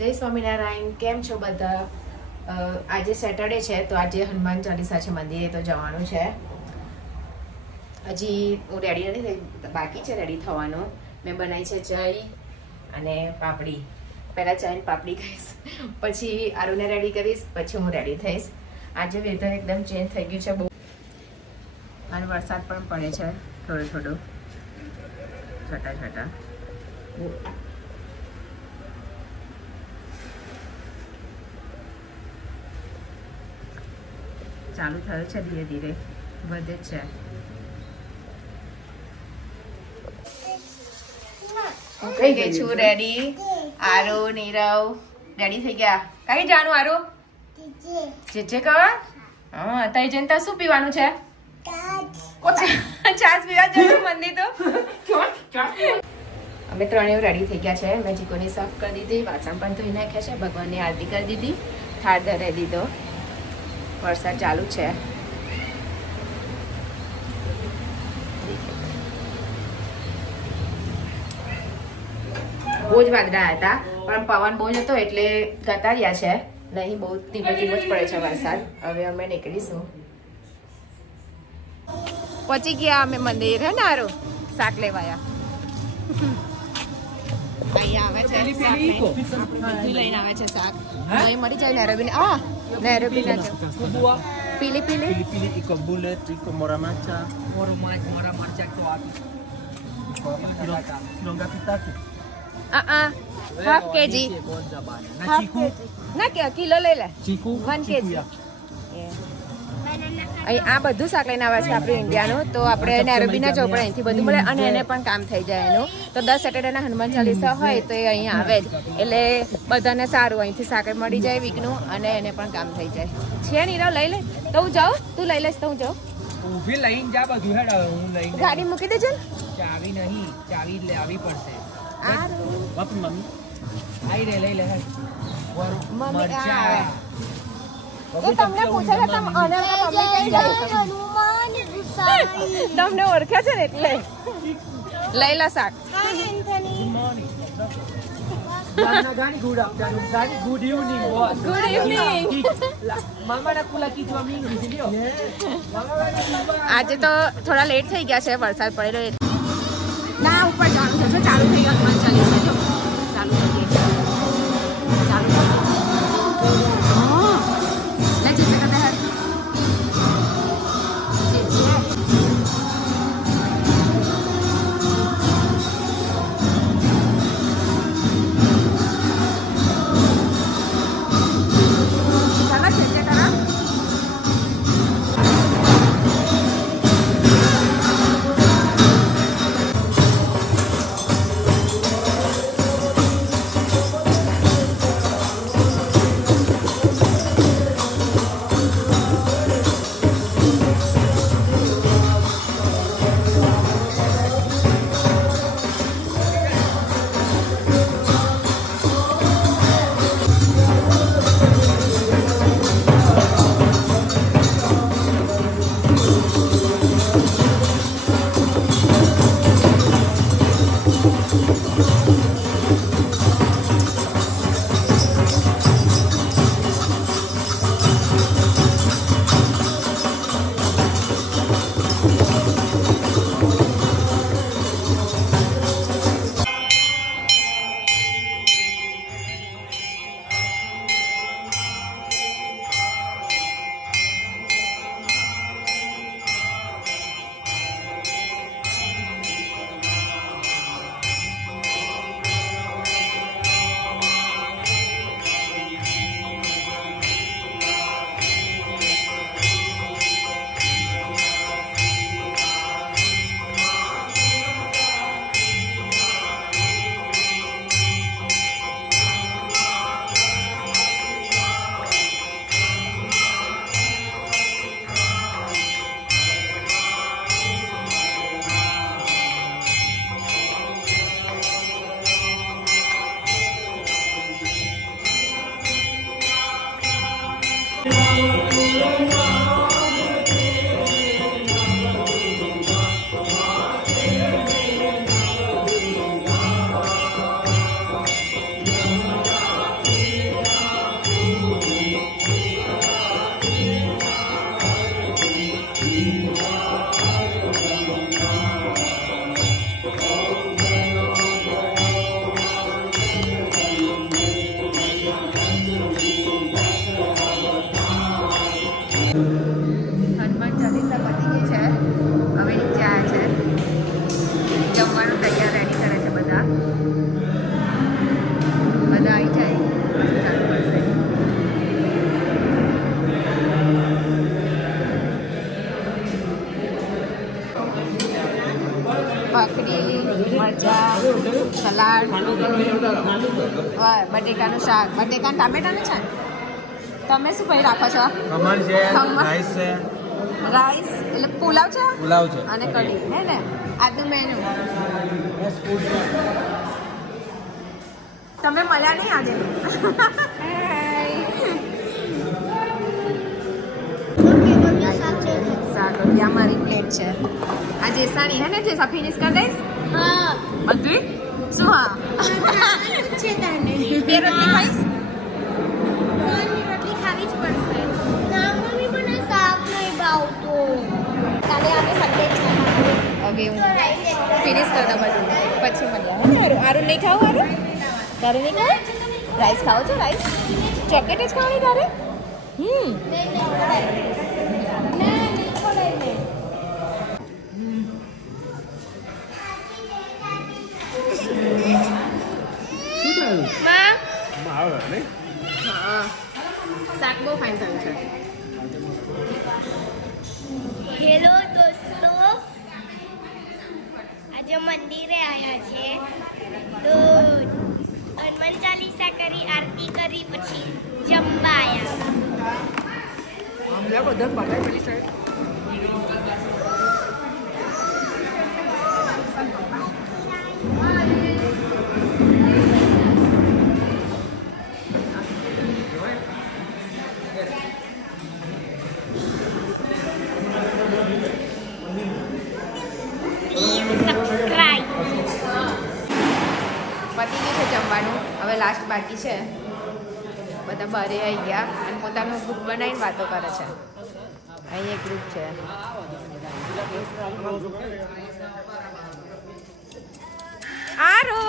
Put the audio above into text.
જય સ્વામિનારાયણ. કેમ છો બધા? આજે સેટરડે છે તો આજે હનુમાન ચાલીસા છે, મંદિરે તો જવાનું છે. હજી હું રેડી નથી થઈ, બાકી છે રેડી થવાનું. મેં બનાવી છે ચાય અને પાપડી. પહેલાં ચાય અને પાપડી ખાઈશ, પછી આરુને રેડી કરીશ, પછી હું રેડી થઈશ. આજે વેધર એકદમ ચેન્જ થઈ ગયું છે બહુ, અને વરસાદ પણ પડે છે થોડો થોડો, છટા છટા. ચાલુ થયું છે, ધીરે ધીરે વધે છે. હું થઈ ગઈ છું રેડી. આરો નીરવ રેડી થઈ ગયા. કઈ જાનું આરો? જે કવા? હા, તઈ જનતા શું પીવાનું છે? છાસ પીવા જવાનું મંદિર તો. અમે ત્રણેય રેડી થઈ ગયા છે. મેં ચીકોની સાફ કરી દીધી, વાસણ પણ ધોઈ નાખ્યા છે, ભગવાનની આરતી કરી દીધી, થાળ ધરાવી દીધો. વરસાદ ચાલુ છે. બહુ જ વાદળા હતા, પણ પવન બહુ જ હતો એટલે જતા રહ્યા છે. નહીં, બહુ ધીમે ધીમે જ પડે છે વરસાદ. હવે અમે નીકળીશું. પહોંચી ગયા અમે મંદિર. હે ને આરો શાક લેવાયા. અહીંયા આવે છે બધું લઈને આવે છે શાક. અહીં મળી જાય Nairobi. Nairobi na dyan. Pili-pili? Pili-pili, iko bullet, iko mora matcha. Mora matcha ito api. Kilongga pitaki. Half kg. Half kg. Na kilo લઈ લે. Chiku. 1 kg. અહીં આ બધું શાક લઈને આવે છે આપણે ઇન્ડિયાનું. તો આપણે નેરોબી ના જવું પડે, અહીંથી બધું મળે અને એને પણ કામ થઈ જાય એનું. તો 10 સેટરડેના હનુમાન ચાલીસા હોય તો એ અહીં આવે જ, એટલે બધાને સારું. અહીંથી શાક મળી જાય વીકનું અને એને પણ કામ થઈ જાય છે. નીરવ લઈ લે તો હું જાઉં? તું લઈ લઈશ તો હું જાઉં? ઊભી લઈને જા બધું. હેડ હું લઈને ગાડી મૂકી દેજે. ચાવી નહીં, ચાવી લેવી પડશે. બાપ મમ્મી આઈ રે લઈ લે. મમ્મી આવે એ તમને પૂછે છે તમને ઓળખે છે ને એટલે લઈ લો શાક. Good evening, boss. Good evening. Mama na kula kichwa mingi, si ndio? આજે તો થોડા લેટ થઈ ગયા છે, વરસાદ પડેલો. ના ઉપર જવાનું છે. ચાલુ થઈ ગયો હનુમાન ચાલીસા. જો ચાલુ થઈ ગઈ છે. ચાલુ બટેકાનું શાક, બટેકા ટામેટાનું છે. તમે શું ભાઈ રાખો છો? ખમણ છે, ખમણ. રાઈસ છે. રાઈસ એટલે પુલાવ છે પુલાવ છે અને કઢી હે ને. આજનું મેનુ તમે મળ્યા નહીં આજે. શાક ત્યાં મારી પ્લેટ છે. આ જેસાની હે ને જેસા ફિનિશ કરી દઈશ બધી. શું હા બે રોટલી ખાઈશ. હવે હું ફિનિશ કરી દઉં બધું પછી મળ્યા હે ને. આરું નહીં ખાવું? આરું તારે નહીં ખાવું? રાઈસ ખાવો છો? રાઈસ ચોકલેટ જ ખાવાની તારે? શાક બહુ ફાઇન થયું છે. હેલો દોસ્તો, આજે મંદિરે આવ્યા છે તો હનુમાન ચાલીસા કરી, આરતી કરી, પછી જમવા આવ્યા. પતી ગયું છે જમવાનું. હવે લાસ્ટ બાકી છે. બધા બહારે આવી ગયા અને પોતાનું ગ્રુપ બનાવીને વાતો કરે છે. અહીં એક ગ્રુપ છે. આરો